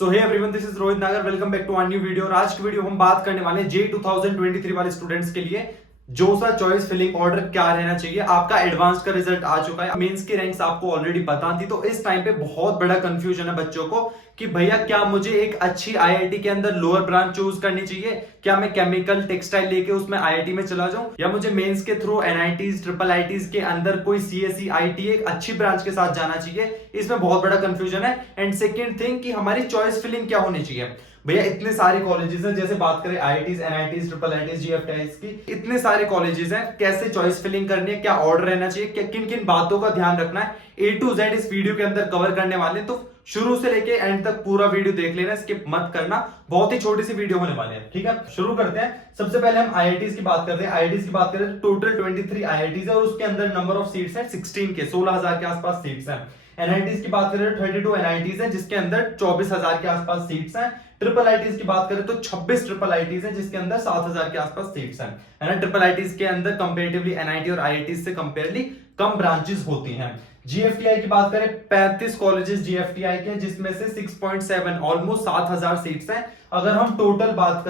So hey everyone, this is Rohit Nagar. Welcome back to our new video. और आज की video हम बात करने वाले हैं जे 2023 वाले स्टूडेंट्स के लिए जोसा चॉइस फिलिंग ऑर्डर क्या रहना चाहिए। आपका एडवांस का रिजल्ट आ चुका है, मेंस की रैंक्स आपको ऑलरेडी पता थी, तो इस टाइम पे बहुत बड़ा कंफ्यूजन है बच्चों को कि भैया क्या मुझे एक अच्छी आईआईटी के अंदर लोअर ब्रांच चूज करनी चाहिए, क्या मैं केमिकल टेक्सटाइल लेके उसमें आईआईटी में चला जाऊं, या मुझे मेंस के थ्रू एनआईटीज ट्रिपल आईटीज के अंदर कोई सीएसई आईटी एक अच्छी ब्रांच के साथ जाना चाहिए। इसमें बहुत बड़ा कंफ्यूजन है। एंड सेकेंड थिंग कि हमारी चॉइस फिलिंग क्या होनी चाहिए। भैया इतने सारे कॉलेजेस हैं, जैसे बात करें आईआईटीज एनआईटीज ट्रिपल आईटीज जीएफटीआईज की, इतने सारे कॉलेजेस हैं, कैसे चॉइस फिलिंग करनी है, क्या ऑर्डर रहना चाहिए, किन किन बातों का ध्यान रखना है, ए टू जेड इस वीडियो के अंदर कवर करने वाले हैं। तो शुरू से लेके एंड तक पूरा वीडियो देख लेना, स्किप मत करना। बहुत ही छोटी सी वीडियो होने वाली है, ठीक है। शुरू करते हैं। सबसे पहले हम आईआईटीज की बात करते हैं। आईआईटीज की बात करें तो टोटल 23 आईआईटीज है और उसके अंदर नंबर ऑफ सीट्स है 16 के, 16,000 के आसपास सीट्स हैं। एनआईटीज की बात करें तो 32 एनआईटीज है जिसके अंदर 24,000 के आसपास सीट्स हैं। ट्रिपल आईटीज की बात करें तो 26 ट्रिपल आईटीज है जिसके अंदर 7,000 के आसपास सीट्स हैं। है ना। ट्रिपल आईटीज के अंदर कंपैरेटिवली एनआईटी और आईआईटीज से कंपेयरली कम ब्रांचेस होती हैं। जीएफटीआई की बात करें 35 कॉलेजेस जीएफटीआई के, जिसमें से 6.7 ऑलमोस्ट 7,000 सीट्स हैं। अगर हम टोटल बात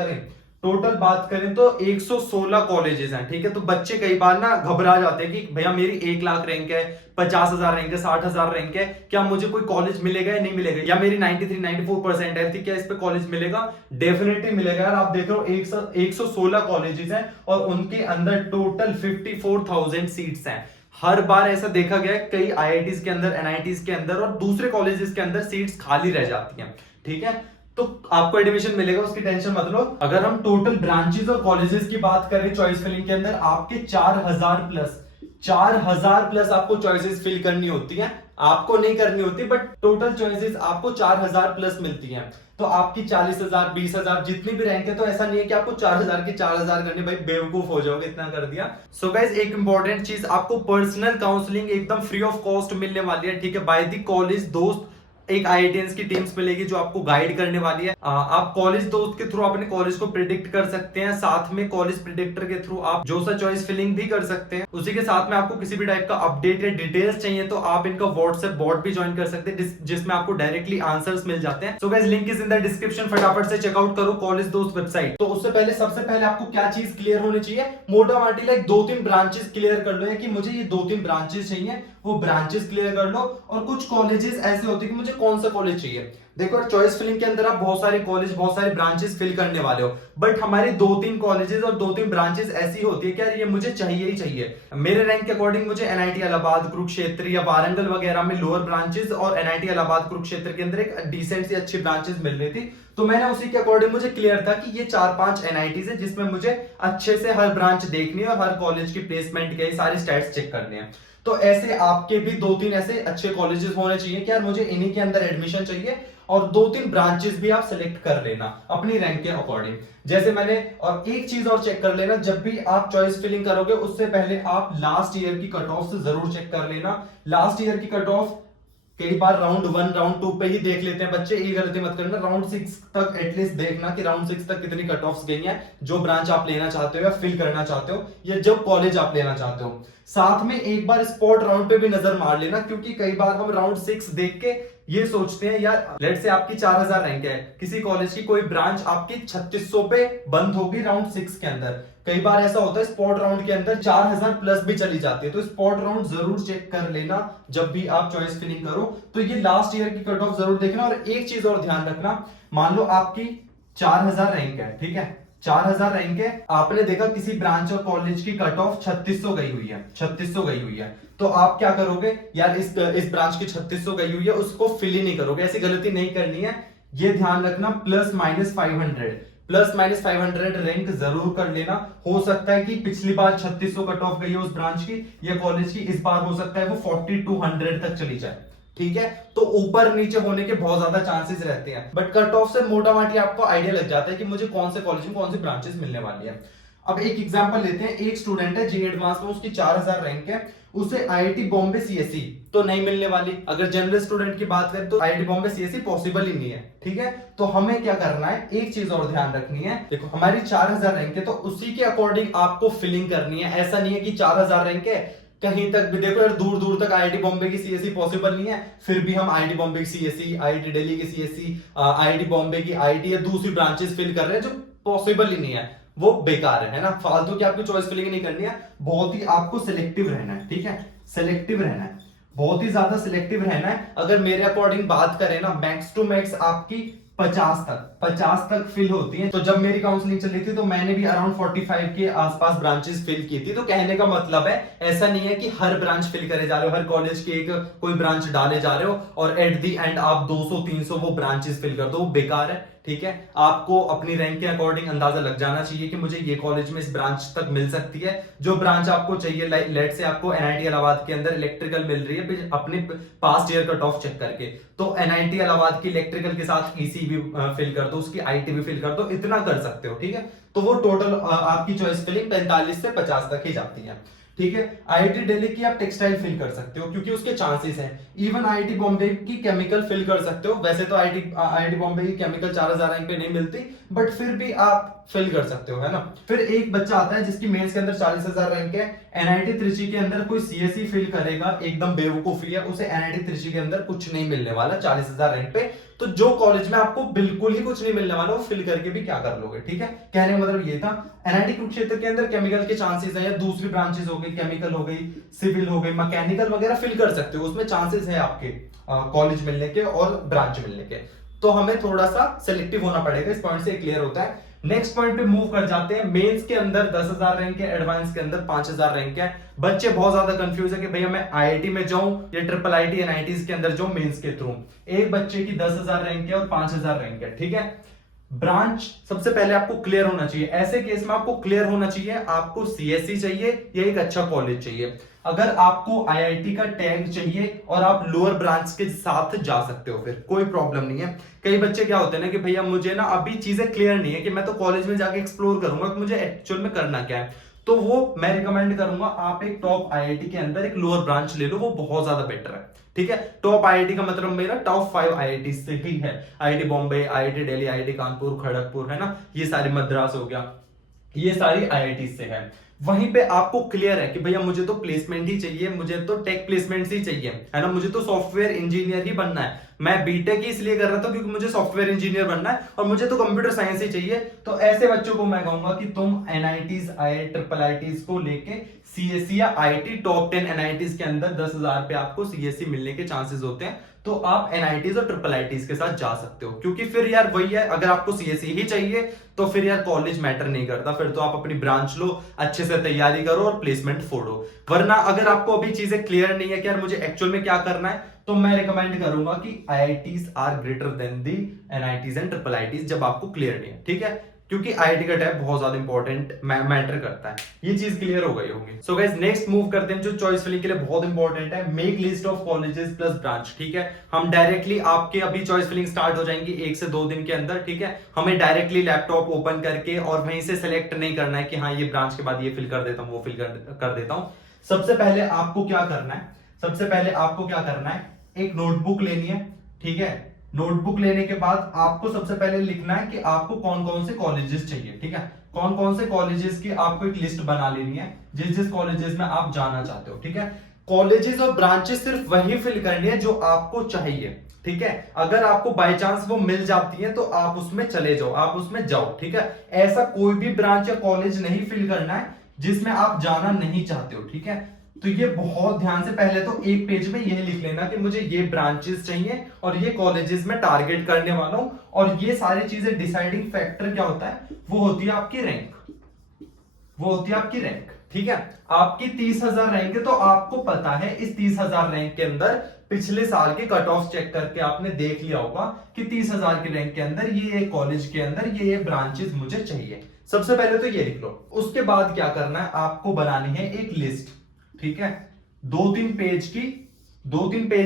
करें तो 116 कॉलेजेस हैं, ठीक है। तो बच्चे कई बार ना घबरा जाते हैं कि भैया मेरी 1 लाख रैंक है, 50,000 रैंक है, 60,000 रैंक है, क्या मुझे कोई कॉलेज मिलेगा या नहीं मिलेगा, या मेरी 93-94% है थी, क्या इस पे कॉलेज मिलेगा? डेफिनेटली मिलेगा यार। आप देख रहे हो 116 कॉलेजेस हैं और उनके अंदर टोटल 54,000 सीट्स हैं। हर बार ऐसा देखा गया है कई आईआईटीज के अंदर, एनआईटीज के अंदर और दूसरे कॉलेजेस के अंदर सीट्स खाली रह जाती हैं, ठीक है। तो आपको एडमिशन मिलेगा, उसकी टेंशन मत लो। अगर हम टोटल ब्रांचेस और कॉलेजेस की बात करें चॉइस फिलिंग के अंदर, आपके 4,000 प्लस आपको चॉइसेस फिल करनी होती हैं। आपको नहीं करनी होती, बट टोटल चॉइसेस आपको 4,000 प्लस मिलती हैं। तो आपकी 40,000 20,000 जितनी भी रैंक है, तो ऐसा नहीं है कि आपको 4,000 की 4,000 करनी, भाई बेवकूफ हो जाओगे इतना कर दिया। सो गाइस, एक इंपॉर्टेंट चीज, आपको पर्सनल काउंसलिंग एकदम फ्री ऑफ कॉस्ट मिलने वाली है, ठीक है। बाय द कॉलेज दोस्त एक आईआईटीएंस की टीम्स मिलेगी जो आपको गाइड करने वाली है। आप कॉलेज दोस्त के थ्रू अपने कॉलेज को प्रिडिक्ट कर सकते हैं। साथ में कॉलेज प्रिडिक्टर के थ्रू आप जोसा चॉइस फिलिंग भी कर सकते हैं। उसी के साथ में आपको किसी भी टाइप का अपडेट या डिटेल्स चाहिए तो आप इनका व्हाट्सएप बॉट भी ज्वाइन कर सकते हैं, जिसमें आपको डायरेक्टली आंसर्स मिल जाते हैं। So guys, link is in the description. फटाफट से चेकआउट करो कॉलेज दोस्त वेबसाइट। तो उससे पहले सबसे पहले आपको क्या चीज क्लियर होनी चाहिए? मोटा माटी लाइक 2-3 ब्रांचेस क्लियर कर लो, कि मुझे ये 2-3 ब्रांचेस चाहिए, वो ब्रांचेस क्लियर कर लो। और कुछ कॉलेजेस ऐसे होते हैं कि मुझे कौन सा कॉलेज चाहिए। देखो, चॉइस फिलिंग के अंदर आप बहुत सारे कॉलेज, बहुत सारे ब्रांचेस फिल करने वाले हो, बट हमारे 2-3 कॉलेजेस और 2-3 ब्रांचेस ऐसी होती है कि यार ये मुझे चाहिए ही चाहिए। मेरे रैंक के अकॉर्डिंग मुझे एनआईटी इलाहाबाद, कुरुक्षेत्र या वारंगल वगैरह में लोअर ब्रांचेस और एनआईटी इलाहाबाद, कुरुक्षेत्र के अंदर एक डिसेंट सी अच्छी ब्रांचेस मिल रही थी। तो मैंने उसी के अकॉर्डिंग, मुझे क्लियर था कि ये 4-5 एनआईटीज है जिसमें मुझे अच्छे से हर ब्रांच देखनी है और हर कॉलेज की प्लेसमेंट के सारे स्टैट्स चेक करने हैं। तो ऐसे आपके भी 2-3 ऐसे अच्छे कॉलेजेस होने चाहिए कि यार मुझे इन्हीं के अंदर एडमिशन चाहिए, और 2-3 ब्रांचेस भी आप सिलेक्ट कर लेना अपनी रैंक के अकॉर्डिंग। जैसे मैंने, और एक चीज और चेक कर लेना, जब भी आप चॉइस फिलिंग करोगे उससे पहले आप लास्ट ईयर की कट ऑफ से जरूर चेक कर लेना। लास्ट ईयर की कट ऑफ कई बार राउंड 1 राउंड 2 पे ही देख लेते हैं बच्चे, ये गलती मत करना। राउंड 6 तक एटलीस्ट देखना कि राउंड 6 तक कितनी कट ऑफ्स गई हैं, जो ब्रांच आप लेना चाहते हो या फिल करना चाहते हो, या जो कॉलेज आप लेना चाहते हो। साथ में एक बार स्पॉट राउंड पे भी नजर मार लेना, क्योंकि कई बार हम राउंड 6 देख के ये सोचते हैं यार, लेट से आपकी 4,000 रैंक है, किसी कॉलेज की कोई ब्रांच आपकी 3600 पे बंद होगी राउंड 6 के अंदर। कई बार ऐसा होता है स्पॉट राउंड के अंदर 4,000 प्लस भी चली जाती है। तो स्पॉट राउंड जरूर चेक कर लेना जब भी आप चॉइस फिलिंग करो। तो ये लास्ट ईयर की कट ऑफ जरूर देखना। और एक चीज और ध्यान रखना, मान लो आपकी 4,000 रैंक है, ठीक है, 4,000 रैंक है, आपने देखा किसी ब्रांच और कॉलेज की कट ऑफ 3600 गई हुई है, 3600 गई हुई है, तो आप क्या करोगे? यार इस ब्रांच की 3600 गई हुई है, उसको फिल ही नहीं करोगे। ऐसी गलती नहीं करनी है, ये ध्यान रखना। प्लस माइनस 500 रैंक जरूर कर लेना। हो सकता है कि पिछली बार 3600 कट ऑफ गई है उस ब्रांच की या कॉलेज की, इस बार हो सकता है वो 4200 तक चली जाए, ठीक है। तो ऊपर नीचे होने के बहुत ज्यादा चांसेस रहते हैं, बट कट ऑफ से मोटा माटी आपको आइडिया लग जाता है कि मुझे कौन से कॉलेज में कौन सी ब्रांचेस मिलने वाली है। अब एक एग्जांपल लेते हैं। एक स्टूडेंट है जे एडवांस में, उसकी 4,000 रैंक है, उसे आईआईटी बॉम्बे सीएसई तो नहीं मिलने वाली। अगर जनरल स्टूडेंट की बात करें तो आईआईटी बॉम्बे सीएसई पॉसिबल ही नहीं है, ठीक है। तो हमें क्या करना है, एक चीज और ध्यान रखनी है। देखो, हमारी 4,000 रैंक है तो उसी के अकॉर्डिंग आपको फिलिंग करनी है। ऐसा नहीं है कि 4,000 रैंक है, कहीं तक भी देखो यार, दूर दूर तक आईआईटी बॉम्बे की सीएससी पॉसिबल नहीं है, फिर भी हम आईआईटी बॉम्बे की सीएससी, आईआईटी दिल्ली की सीएससी, आईआईटी बॉम्बे की आईटी या दूसरी ब्रांचेस फिल कर रहे हैं, जो पॉसिबल ही नहीं है, वो बेकार है ना। फालतू की आपको चॉइस फिलिंग नहीं करनी है, बहुत ही आपको सिलेक्टिव रहना है, ठीक है, सिलेक्टिव रहना है, बहुत ही ज्यादा सिलेक्टिव रहना है। अगर मेरे अकॉर्डिंग बात करें ना, मैक्स टू मैक्स आपकी 50 तक फिल होती है। तो जब मेरी काउंसलिंग चल रही थी तो मैंने भी अराउंड 45 के आसपास ब्रांचेस फिल की थी। तो कहने का मतलब है, ऐसा नहीं है कि हर ब्रांच फिल करे जा रहे हो, हर कॉलेज के एक कोई ब्रांच डाले जा रहे हो और एट दी एंड आप 200-300 वो ब्रांचेस फिल कर दो, वो बेकार है, ठीक है। आपको अपनी रैंक के अकॉर्डिंग अंदाजा लग जाना चाहिए कि मुझे ये कॉलेज में इस ब्रांच तक मिल सकती है, जो ब्रांच आपको चाहिए। लेट से आपको एनआईटी इलाहाबाद के अंदर इलेक्ट्रिकल मिल रही है अपने past year cut off check करके, तो एनआईटी इलाहाबाद की इलेक्ट्रिकल के साथ ईसी भी फिल कर दो, उसकी आईटी भी फिल कर दो, इतना कर सकते हो, ठीक है। तो वो टोटल आपकी चॉइस फिलिंग 45 से 50 तक ही जाती है, ठीक है। आईआईटी दिल्ली की आप टेक्सटाइल फिल कर सकते हो क्योंकि उसके चांसेस हैं। इवन आईआईटी बॉम्बे की केमिकल फिल कर सकते हो, वैसे तो आईआईटी बॉम्बे की केमिकल 4000 रैंक पे नहीं मिलती, बट फिर भी आप फिल कर सकते हो, है ना। फिर एक बच्चा आता है जिसकी मेंस के अंदर 40,000 रैंक है, एनआईटी त्रिची के अंदर कोई सीएससी फिल करेगा, एकदम बेवकूफी है, उसे एनआईटी त्रिची के अंदर कुछ नहीं मिलने वाला 40,000 रैंक पे। तो जो कॉलेज में आपको बिल्कुल ही कुछ नहीं मिलने वाला, वो फिल करके भी क्या कर लोगे, ठीक है। कहने का मतलब ये था, एनआईटी कुरुक्षेत्र के अंदर केमिकल के चांसेस है, या दूसरी ब्रांचेस हो गई, केमिकल हो गई, सिविल हो गई, मैकेनिकल वगैरह फिल कर सकते हो, उसमें चांसेस है आपके कॉलेज मिलने के और ब्रांच मिलने के। तो हमें थोड़ा सा सिलेक्टिव होना पड़ेगा, इस पॉइंट से क्लियर होता है। नेक्स्ट पॉइंट पे मूव कर जाते हैं। मेंस के अंदर 10,000 रैंक है, एडवांस के अंदर 5,000 रैंक है। बच्चे बहुत ज्यादा कंफ्यूज है कि भैया मैं आईआईटी में जाऊं या ट्रिपल आईटी एनआईटीज के अंदर जाऊं मेंस के थ्रू। एक बच्चे की 10,000 रैंक है और 5,000 रैंक है, ठीक है। ब्रांच सबसे पहले आपको क्लियर होना चाहिए, ऐसे केस में आपको क्लियर होना चाहिए, आपको सीएससी चाहिए या एक अच्छा कॉलेज चाहिए। अगर आपको आईआईटी का टैग चाहिए और आप लोअर ब्रांच के साथ जा सकते हो, फिर कोई प्रॉब्लम नहीं है। कई बच्चे क्या होते हैं ना कि भैया मुझे ना अभी चीजें क्लियर नहीं है कि मैं तो कॉलेज में जाके एक्सप्लोर करूंगा कि मुझे एक्चुअल में करना क्या है, तो वो मैं रिकमेंड करूंगा आप एक टॉप आईआईटी के अंदर एक लोअर ब्रांच ले लो, वो बहुत ज्यादा बेटर है, ठीक है। टॉप आईआईटी का मतलब मेरा टॉप 5 आईआईटी से ही है, IIT Bombay, IIT Delhi, IIT Kanpur, Kharagpur, है ना, ये सारी, मद्रास हो गया, ये सारी आईआईटी से है। वहीं पे आपको क्लियर है कि भैया मुझे तो प्लेसमेंट ही चाहिए, मुझे तो टेक प्लेसमेंट ही चाहिए, है ना, मुझे तो सॉफ्टवेयर इंजीनियर ही बनना है। मैं बीटेक ही इसलिए कर रहा था क्योंकि मुझे सॉफ्टवेयर इंजीनियर बनना है और मुझे तो कंप्यूटर साइंस ही चाहिए। तो ऐसे बच्चों को मैं कहूंगा कि तुम एनआईटीज, ट्रिपल आईटीज को लेके सीएससी या आईटी टॉप 10 एनआईटीज के अंदर 10,000 पे आपको सीएससी मिलने के चांसेस होते हैं, तो आप एनआईटीज और ट्रिपल आईटीज के साथ जा सकते हो। क्योंकि फिर यार वही है, अगर आपको सीएससी ही चाहिए तो फिर यार कॉलेज मैटर नहीं करता, फिर तो आप अपनी ब्रांच लो, अच्छे से तैयारी करो और प्लेसमेंट फोड़ो। वरना अगर आपको अभी चीजें क्लियर नहीं है कि यार मुझे एक्चुअल में क्या करना है, तो मैं रिकमेंड करूंगा कि IITs are greater than the NITs and triple ITs, जब आपको क्लियर नहीं है, ठीक है। क्योंकि आईआईटी का टैग बहुत ज्यादा इंपॉर्टेंट मैटर करता है, ये चीज क्लियर हो गई होगी। सो गाइस नेक्स्ट मूव करते हैं जो चॉइस फिलिंग के लिए बहुत इंपॉर्टेंट है, make list of colleges plus branch, ठीक है। हम डायरेक्टली आपके अभी चॉइस फिलिंग स्टार्ट हो जाएंगी 1 से 2 दिन के अंदर, ठीक है। हमें डायरेक्टली लैपटॉप ओपन करके और वहीं से सेलेक्ट नहीं करना है कि हाँ ये ब्रांच के बाद ये फिल कर देता हूँ, वो फिल कर देता हूँ। सबसे पहले आपको क्या करना है, सबसे पहले आपको क्या करना है, एक नोटबुक लेनी है, ठीक है। नोटबुक लेने के बाद आपको सबसे पहले लिखना है कि आपको कौन कौन से कॉलेजेस चाहिए, ठीक है। कौन कौन से कॉलेजेस की आपको एक लिस्ट बना लेनी है, जिस जिस कॉलेजेस में आप जाना चाहते हो, ठीक है। कॉलेजेस और ब्रांचेस सिर्फ वही फिल करनी है जो आपको चाहिए, ठीक है। अगर आपको बाय चांस वो मिल जाती है तो आप उसमें चले जाओ, आप उसमें जाओ, ठीक है। ऐसा कोई भी ब्रांच या कॉलेज नहीं फिल करना है जिसमें आप जाना नहीं चाहते हो, ठीक है। तो ये बहुत ध्यान से, पहले तो एक पेज में यह लिख लेना कि मुझे ये ब्रांचेस चाहिए और ये कॉलेजेस में टारगेट करने वाला हूं, और ये सारी चीजें डिसाइडिंग फैक्टर क्या होता है, वो होती है आपकी रैंक, वो होती है आपकी रैंक, ठीक है। आपकी 30,000 रैंक है तो आपको पता है इस 30,000 रैंक के अंदर पिछले साल के कट ऑफ चेक करके आपने देख लिया होगा कि 30,000 की रैंक के अंदर ये कॉलेज के अंदर ये ब्रांचेस मुझे चाहिए। सबसे पहले तो ये लिख लो। उसके बाद क्या करना है, आपको बनानी है एक लिस्ट, ठीक है। 2-3 पेज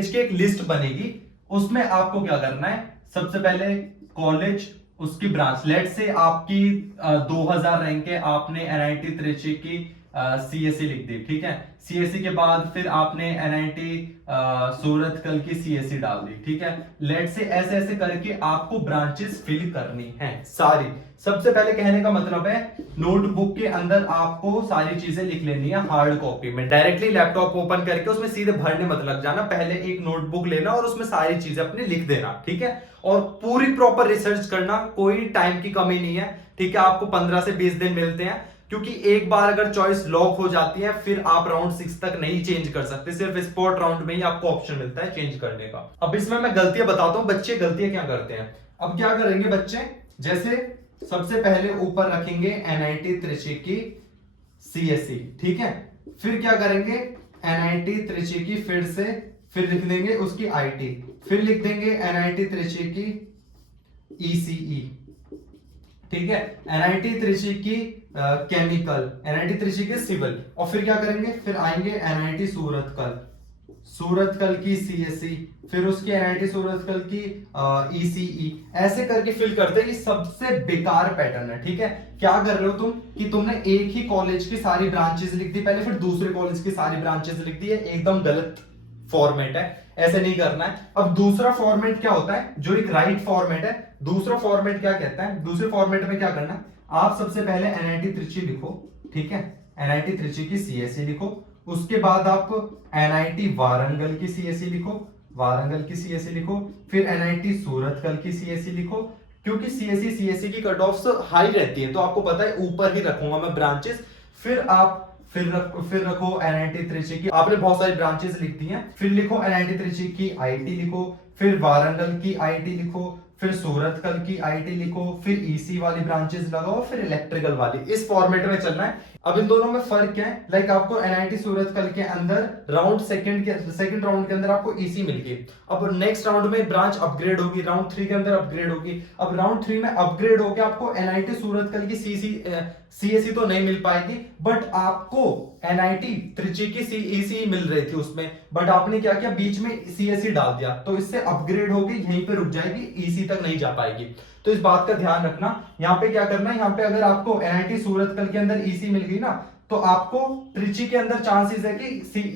की एक लिस्ट बनेगी। उसमें आपको क्या करना है, सबसे पहले कॉलेज, उसकी ब्रांच। लेट से आपकी 2,000 रैंक है, आपने एनआईटी त्रिची की सीएससी लिख दी, ठीक है। सीएससी के बाद फिर आपने एनआईटी सूरतकल की सीएससी डाल दी, ठीक है। लेट से ऐसे ऐसे करके आपको ब्रांचेस फिल करनी है सारी। सबसे पहले कहने का मतलब है नोटबुक के अंदर आपको सारी चीजें लिख लेनी है हार्ड कॉपी में। डायरेक्टली लैपटॉप ओपन करके उसमें सीधे भरने मत लग जाना, पहले एक नोटबुक लेना और उसमें सारी चीजें अपनी लिख देना, ठीक है। और पूरी प्रॉपर रिसर्च करना, कोई टाइम की कमी नहीं है, ठीक है। आपको 15 से 20 दिन मिलते हैं, क्योंकि एक बार अगर चॉइस लॉक हो जाती है फिर आप राउंड 6 तक नहीं चेंज कर सकते, सिर्फ स्पॉट राउंड में ही आपको ऑप्शन मिलता है चेंज करने का। अब इसमें मैं गलतियां बताता हूं, बच्चे गलतियां क्या करते हैं। अब क्या करेंगे बच्चे, जैसे सबसे पहले ऊपर रखेंगे एनआईटी त्रिची की सीएससी, ठीक है। फिर क्या करेंगे, एनआईटी त्रिची की फिर लिख देंगे उसकी आईटी, फिर लिख देंगे एनआईटी त्रिची की ईसीई, ठीक है। एनआईटी त्रिची की केमिकल, एनआईटी त्रिची की सिविल, और फिर क्या करेंगे, फिर आएंगे एनआईटी सूरतकल की सीएससी, फिर उसकी एनआईटी सूरतकल की ईसीई, ऐसे करके फिल करते हैं। ये सबसे बेकार पैटर्न है, ठीक है। क्या कर रहे हो तुम कि तुमने एक ही कॉलेज की सारी ब्रांचेस लिख दी पहले, फिर दूसरे कॉलेज की सारी ब्रांचेस लिख दी है, एकदम गलत फॉर्मेट है, ऐसे नहीं करना है। अब दूसरा फॉर्मेट क्या होता है, जो एक राइट फॉर्मेट है, दूसरा फॉर्मेट क्या कहता है, दूसरे फॉर्मेट में क्या करना है, आप सबसे पहले एनआईटी त्रिची लिखो, ठीक है। एनआईटी त्रिची की सीएससी लिखो, उसके बाद आप एनआईटी वारंगल की सीएससी लिखो, फिर एनआईटी सूरतकल की सीएससी लिखो, क्योंकि सीएससी की कट ऑफ्स हाई रहती है, तो आपको पता है ऊपर ही रखूंगा मैं ब्रांचेस। फिर रखो एनआईटी त्रिची की, आपने बहुत सारी ब्रांचेस लिख दी हैं, फिर लिखो एनआईटी त्रिची की आईटी लिखो, फिर वारंगल की आईटी लिखो, फिर सूरतकल की आईटी लिखो, फिर ईसी वाली ब्रांचेस लगाओ, फिर इलेक्ट्रिकल वाली, इस फॉर्मेट में चलना है। अब इन दोनों में फर्क क्या है, लाइक आपको एनआईटी सूरतकल के अंदर सेकंड राउंड के अंदर आपको ईसी मिल गई, अब नेक्स्ट राउंड में ब्रांच अपग्रेड होगी, राउंड 3 के अंदर अपग्रेड होगी। अब राउंड 3 में अपग्रेड होकर आपको एनआईटी सूरतकल की सीएससी तो नहीं मिल पाएगी, बट आपको एनआईटी त्रिची की सीईसी मिल रही थी उसमें, बट आपने क्या किया, बीच में सीएससी डाल दिया, तो इससे अपग्रेड होगी, यहीं पे रुक जाएगी, ईसी तक नहीं जा पाएगी। तो इस बात का ध्यान रखना। यहाँ पे क्या करना है, यहाँ पे अगर आपको एनआईटी सूरतकल के अंदर ईसी मिल गई ना, तो आपको त्रिची के अंदर चांसेस है कि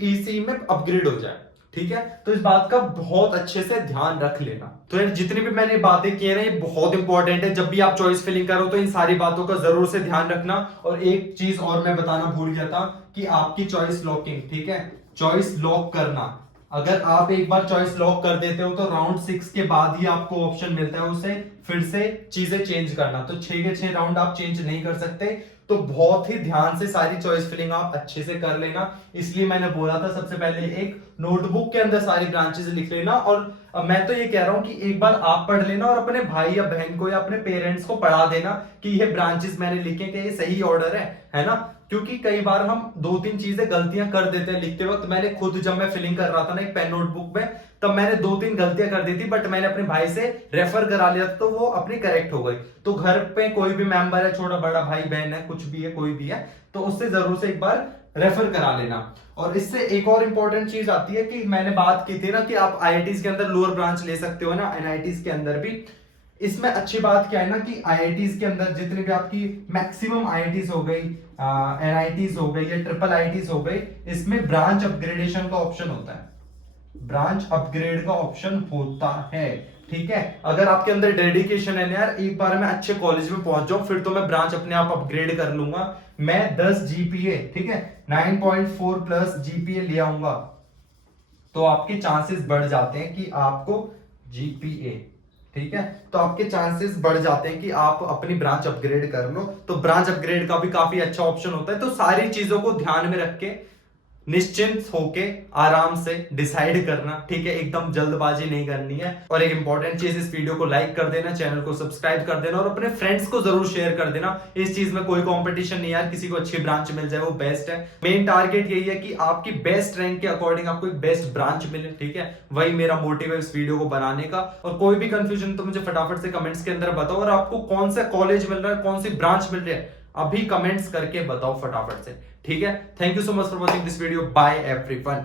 ईसी में अपग्रेड हो जाए, ठीक है। तो इस बात का बहुत अच्छे से ध्यान रख लेना। तो यार जितनी भी मैंने बातें की है ना, ये बहुत इंपॉर्टेंट है, जब भी आप चॉइस फिलिंग करो तो इन सारी बातों का जरूर से ध्यान रखना। और एक चीज और मैं बताना भूल गया था कि आपकी चॉइस लॉकिंग, ठीक है, चॉइस लॉक करना, अगर आप एक बार चॉइस लॉक कर देते हो तो राउंड 6 के बाद ही आपको ऑप्शन मिलता है उसे फिर से चीजें चेंज करना, तो 6 के 6 राउंड आप चेंज नहीं कर सकते। तो बहुत ही ध्यान से सारी चॉइस फिलिंग आप अच्छे से कर लेना, इसलिए मैंने बोला था सबसे पहले एक नोटबुक के अंदर सारी ब्रांचेस लिख लेना। और मैं तो ये कह रहा हूं कि एक बार आप पढ़ लेना और अपने भाई या बहन को या अपने पेरेंट्स को पढ़ा देना कि ये ब्रांचेस मैंने लिखे, कि ये सही ऑर्डर है ना। क्योंकि कई बार हम 2-3 चीजें गलतियां कर देते हैं लिखते वक्त। मैंने खुद जब मैं फिलिंग कर रहा था ना एक पेन नोटबुक में, तब मैंने 2-3 गलतियां कर दी थी, बट मैंने अपने भाई से रेफर करा लिया तो वो अपनी करेक्ट हो गई। तो घर पे कोई भी मेंबर है, छोटा बड़ा भाई बहन है, कुछ भी है, कोई भी है, तो उससे जरूर से एक बार रेफर करा लेना। और इससे एक और इंपॉर्टेंट चीज आती है कि मैंने बात की थी ना कि आप आईआईटीज के अंदर लोअर ब्रांच ले सकते हो ना, एनआईटीज के अंदर भी। इसमें अच्छी बात क्या है ना कि आईआईटीज के अंदर जितने भी आपकी मैक्सिमम आईआईटीज हो गई, एनआईटीज हो गई या ट्रिपल आईआईटीज हो गई, इसमें ब्रांच अपग्रेडेशन का ऑप्शन होता है, ब्रांच अपग्रेड का ऑप्शन होता है, ठीक है। अगर आपके अंदर डेडिकेशन है ना यार, एक बार मैं अच्छे कॉलेज में पहुंच जाऊं फिर तो मैं ब्रांच अपने आप अपग्रेड कर लूंगा। मैं 10 जीपीए, ठीक है, 9.4 प्लस जीपीए ले आऊंगा, तो आपके चांसेस बढ़ जाते हैं कि आपको जीपीए, ठीक है, तो आपके चांसेस बढ़ जाते हैं कि आप अपनी ब्रांच अपग्रेड कर लो। तो ब्रांच अपग्रेड का भी काफी अच्छा ऑप्शन होता है। तो सारी चीजों को ध्यान में रख के निश्चिंत होके आराम से डिसाइड करना, ठीक है, एकदम जल्दबाजी नहीं करनी है। और एक इंपॉर्टेंट चीज, इस वीडियो को लाइक कर देना, चैनल को सब्सक्राइब कर देना और अपने फ्रेंड्स को जरूर शेयर कर देना। इस चीज में कोई कंपटीशन नहीं यार, किसी को अच्छी ब्रांच मिल जाए वो बेस्ट है। मेन टारगेट यही है कि आपकी बेस्ट रैंक के अकॉर्डिंग आपको एक बेस्ट ब्रांच मिले, ठीक है, वही मेरा मोटिव है इस वीडियो को बनाने का। और कोई भी कंफ्यूजन तो मुझे फटाफट से कमेंट्स के अंदर बताओ, और आपको कौन सा कॉलेज मिल रहा है, कौन सी ब्रांच मिल रही है, अभी कमेंट्स करके बताओ फटाफट से, ठीक है। Thank you so much for watching this video, bye everyone.